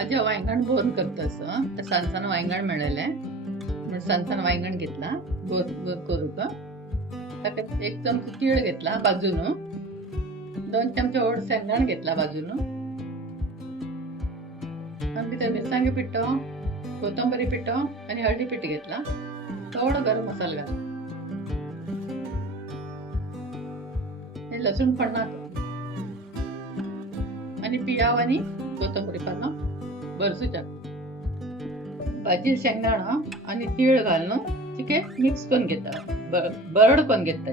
माझ्या वांयगण भोन करतस सानसान वांयगण मेळले म्हणून सानसान वांयगण घेतला भोन करूक ताका एक चमचो तीळ घेतला भाजून 2 चमचे ओड शेंगदाण घेतला भाजून आणि भितर मिरसांगे पिठो कोथंबरी पिठो आणि हळदी पिठ घेतला थोडो गरम मसाला घातला लसूण फणस आणि पियाव आणि कोथंबरी पानं भरसूच्या भाजी शेंगदाणा आणि तीळ घालून तिके मिक्स करून घेता बरड करून घेता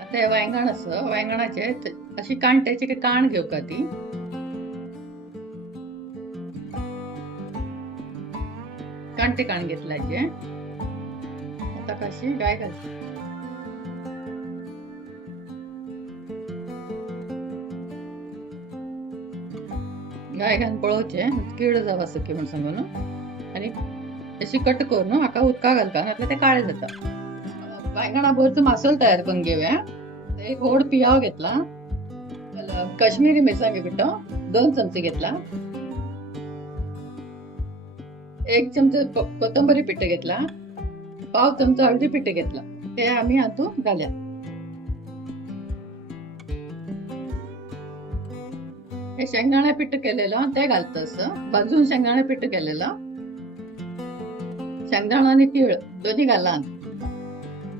आता हे वांयगण असं वांयगणाचे अशी काणट्याची काण घेवका ती काणटे काण घेतल्याचे आता कशी गाय घालते गाय घालून पळोवचे किड जाव सकी म्हण सांगून आणि अशी कट करून हाका उदका घालता नाल्यार ते काळे जाता वांयगणा भरचो मसालो तयार करून घेवया एक गोड पियाव घेतला काश्मीरी मिरसांगे पिठो 2 चमचे घेतला 1 चमचो कोथंबरी पिठो घेतला पाव चमचो हळदी पिठो घेतला ते आम्ही हातून घाल्या हे शेंगदाणे पिठ केलेलो ते घालतस भाजून शेंगदाणे पिठ केलेलो शेंगदाणा आणि तीळ दोन्ही घालान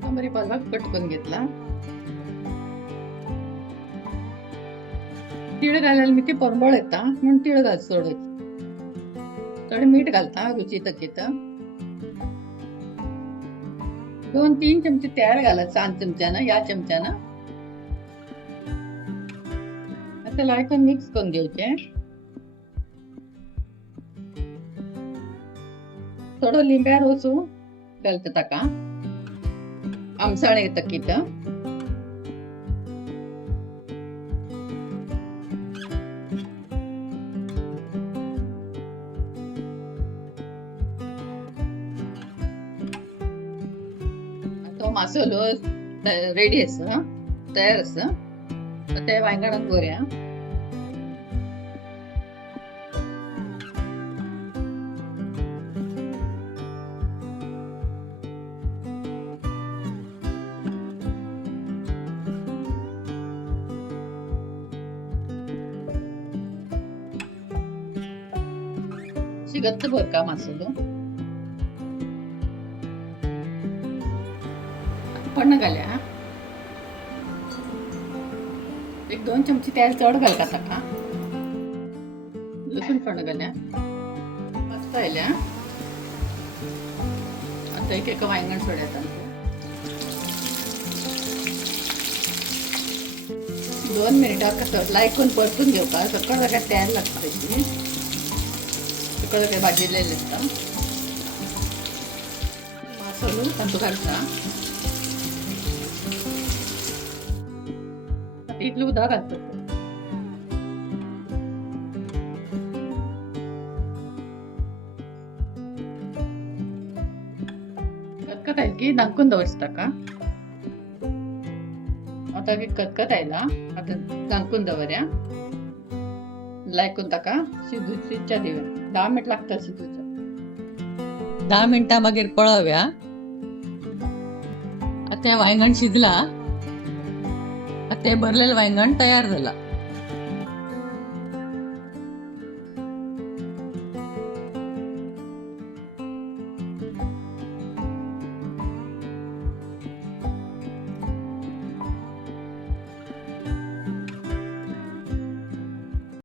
कोथंबरी पाला कट करून घेतला तीळ घालायला मी ती परबळ येता म्हणून तीळ घाल थोडे मीठ घालता रुची तकीत 2-3 चमचे तेल घालायचं 5 चमच्यानं या चमच्यानं आता लायक मिक्स करून घेवचे थोडं लिंब्या रोचू घालता ताका आमसाणे तकीत तो मसालो रेडी आसा तयार आसा ते वांयगणात भरया गच्च भरका मसालो पण घाल्या 1-2 चमचे तेल चढ घालता ताका लसूण पण घाल्या मस्त आयल्या आता एक वांयगण सोड्यात 2 मिनिटां लायकून परतून घेवका सकळ जाग्यार तेल लागता तशी सकळ जाग्यार भाजिल्लेले आसता मसालो तातूंत घालता इतलें उदक घालता खतखत आयली की धांकून दवरता ताका आता खतखत आयला आता धांकून दवरया लायकून ताका शिजूच्या दिवया 10 मिनिट लागता शिजूच्या 10 मिनिटां मागीर पळोवया आता वांयगण शिजला ते भरलेलं वांयगण तयार झाला